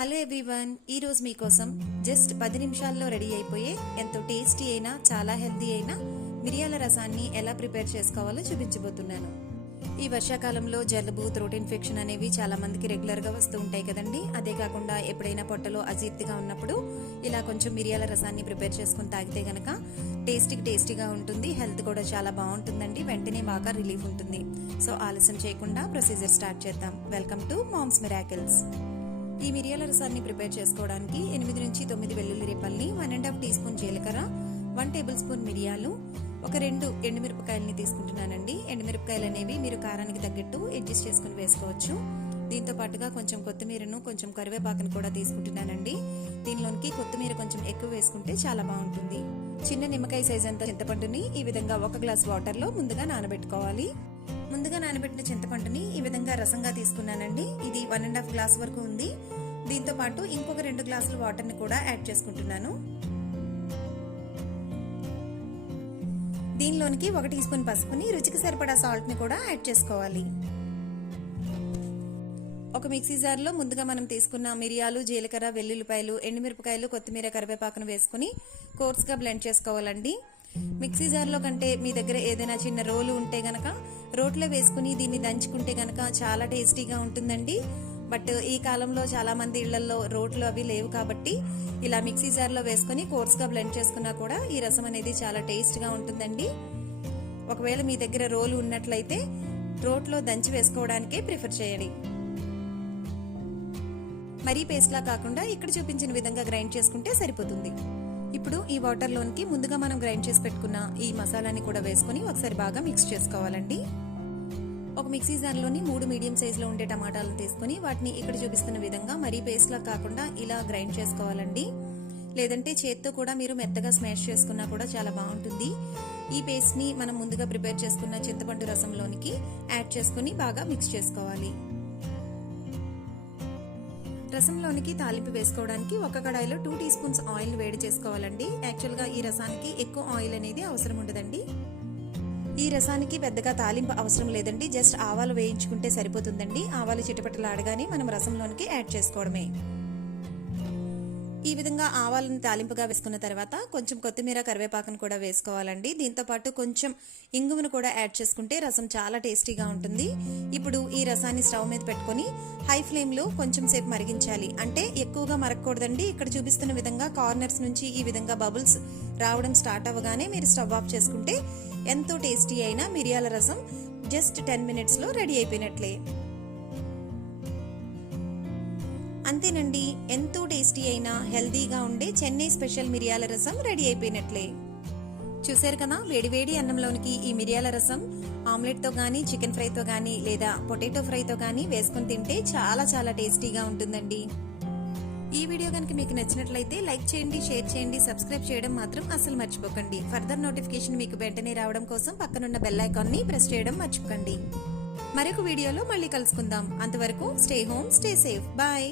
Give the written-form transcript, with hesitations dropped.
Hello everyone, ఈరోజు మీకోసం just 10 నిమిషాల్లో రెడీ అయిపోయే ఎంతో టేస్టీ అయినా చాలా హెల్తీ అయినా మిరియాల రసాన్ని ఎలా ప్రిపేర్ చేసుకోవాలో చూపించబోతున్నాను. ఈ వర్షాకాలంలో జలుబు, థ్రోట్ ఇన్ఫెక్షన్ అనేవి చాలా మందికి రెగ్యులర్గా వస్తూ ఉంటాయి కదండి. అదే కాకుండా ఎప్పుడైనా పొట్టలో అజీర్తిగా ఉన్నప్పుడు ఇలా కొంచెం మిరియాల రసాన్ని ప్రిపేర్ చేసుకుని తాగితే గనక టేస్టీగా ఉంటుంది. హెల్త్ కూడా చాలా బాగుంటుందండి. వెంటనే బాగా రిలీఫ్ ఉంటుంది. సో ఆలస్యం చేయకుండా ప్రొసీజర్ స్టార్ట్ చేద్దాం. Welcome to mom's miracles. ఈ మిరియాల రసాన్ని ప్రిపేర్ చేసుకోవడానికి 8 నుంచి 9 వెల్లుల్లి రెప్పల్ని, 1.5 టీ స్పూన్ జీలకర్ర, 1 టేబుల్ స్పూన్ మిరియాలు, ఒక 2 ఎండుమిరపకాయలని తీసుకుంటున్నానండి. ఎండుమిరపకాయలు అనేవి మీరు కారానికి తగ్గట్టు అడ్జస్ట్ చేసుకుని వేసుకోవచ్చు. దీంతో పాటుగా కొంచెం కొత్తిమీరను, కొంచెం కరివేపాకును కూడా తీసుకుంటున్నానండి. దీనిలోనికి కొత్తిమీర కొంచెం ఎక్కువ వేసుకుంటే చాలా బాగుంటుంది. చిన్న నిమ్మకాయ సైజ్ అంత చింతపండుని ఈ విధంగా 1 గ్లాస్ వాటర్ లో ముందుగా నానబెట్టుకోవాలి. ముందుగా నానబెట్టిన చింతపండుని ఈ విధంగా రసంగా తీసుకున్నానండి. ఇది 1.5 గ్లాస్ వరకు ఉంది. దీంతో పాటు ఇంకొక 2 గ్లాసుల వాటర్ ని కూడా యాడ్ చేసుకుంటున్నాను. దీనిలోనికి 1 టీ స్పూన్ పసుపుని, రుచికి సరిపడా సాల్ట్ ని కూడా యాడ్ చేసుకోవాలి. ఒక మిక్సీ జార్ లో ముందుగా మనం తీసుకున్న మిరియాలు, జీలకర్ర, వెల్లుల్లిపాయలు, ఎండుమిరపకాయలు, కొత్తిమీర, కరివేపాకును వేసుకుని కోర్స్ గా బ్లెండ్ చేసుకోవాలండి. మిక్సీ జార్ లో కంటే మీ దగ్గర ఏదైనా చిన్న రోలు ఉంటే గనక రోట్లో వేసుకుని దీన్ని దంచుకుంటే గనక చాలా టేస్టీగా ఉంటుందండి. బట్ ఈ కాలంలో చాలా మంది ఇళ్లలో రోట్లు అవి లేవు కాబట్టి ఇలా మిక్సీ జార్ లో వేసుకుని కోర్స్ గా బ్లెండ్ చేసుకున్నా కూడా ఈ రసం అనేది చాలా టేస్ట్ గా ఉంటుందండి. ఒకవేళ మీ దగ్గర రోలు ఉన్నట్లయితే రోట్లో దంచి వేసుకోవడానికే ప్రిఫర్ చేయండి. మరీ పేస్ట్ లా కాకుండా ఇక్కడ చూపించిన విధంగా గ్రైండ్ చేసుకుంటే సరిపోతుంది. ఇప్పుడు ఈ వాటర్ లోనికి ముందుగా మనం గ్రైండ్ చేసి పెట్టుకున్న ఈ మసాలాని కూడా వేసుకుని ఒకసారి బాగా మిక్స్ చేసుకోవాలండి. ఒక మిక్సీ జార్ లోని 3 మీడియం సైజ్ లో ఉండే టమాటాలను తీసుకుని వాటిని ఇక్కడ చూపిస్తున్న విధంగా మరీ పేస్ట్ లా కాకుండా ఇలా గ్రైండ్ చేసుకోవాలండి. లేదంటే చేత్తో కూడా మీరు మెత్తగా స్మాష్ చేసుకున్నా కూడా చాలా బాగుంటుంది. ఈ పేస్ట్ ని మనం ముందుగా ప్రిపేర్ చేసుకున్న చింతపండు రసంలోనికి యాడ్ చేసుకుని బాగా మిక్స్ చేసుకోవాలి. రసంలోనికి తాలింపు వేసుకోవడానికి ఒక కడాయిలో 2 టీ స్పూన్స్ ఆయిల్ వేడి చేసుకోవాలండి. యాక్చువల్గా ఈ రసానికి ఎక్కువ ఆయిల్ అనేది అవసరం ఉండదండి. ఈ రసానికి పెద్దగా తాలింపు అవసరం లేదండి. జస్ట్ ఆవాలు వేయించుకుంటే సరిపోతుందండి. ఆవాలు చిటపటలాడగానే మనం రసంలోనికి యాడ్ చేసుకోవడమే. ఈ విధంగా ఆవాలను తాలింపుగా వేసుకున్న తర్వాత కొంచెం కొత్తిమీర, కరివేపాకును కూడా వేసుకోవాలండి. దీంతో పాటు కొంచెం ఇంగువను కూడా యాడ్ చేసుకుంటే రసం చాలా టేస్టీగా ఉంటుంది. ఇప్పుడు ఈ రసాన్ని స్టవ్ మీద పెట్టుకొని హై ఫ్లేమ్ లో కొంచెం సేపు మరిగించాలి. అంటే ఎక్కువగా మరగకూడదండి. ఇక్కడ చూపిస్తున్న విధంగా కార్నర్స్ నుంచి ఈ విధంగా బబుల్స్ రావడం స్టార్ట్ అవ్వగానే మీరు స్టవ్ ఆఫ్ చేసుకుంటే ఎంతో టేస్టీ అయిన మిరియాల రసం జస్ట్ 10 మినిట్స్ లో రెడీ అయిపోయినట్లే. అంతేనండి, ఎంతో టేస్టీ అయినా హెల్దీగా ఉండే చెన్నై స్పెషల్ మిరియాల రసం రెడీ అయిపోయినట్లే. చూసారు కదా, వేడివేడి అన్నంలోనికి ఈ మిరియాల రసం ఆమ్లెట్ తో గానీ, చికెన్ ఫ్రైతో గానీ, లేదా పొటాటో ఫ్రైతో గానీ వేసుకుని తింటే చాలా చాలా టేస్టీగా ఉంటుందండి. ఈ వీడియో కనుక మీకు నచ్చినట్లయితే లైక్ చేయండి, షేర్ చేయండి, సబ్స్క్రైబ్ చేయడం మాత్రం అస్సలు మర్చిపోకండి. ఫర్దర్ నోటిఫికేషన్ మీకు వెంటనే రావడం కోసం పక్కనున్న బెల్ ఐకాన్ ని ప్రెస్ చేయడం మర్చిపోకండి. మరొక వీడియోలో మళ్ళీ కలుసుకుందాం. అంతవరకు stay home, stay safe. Bye.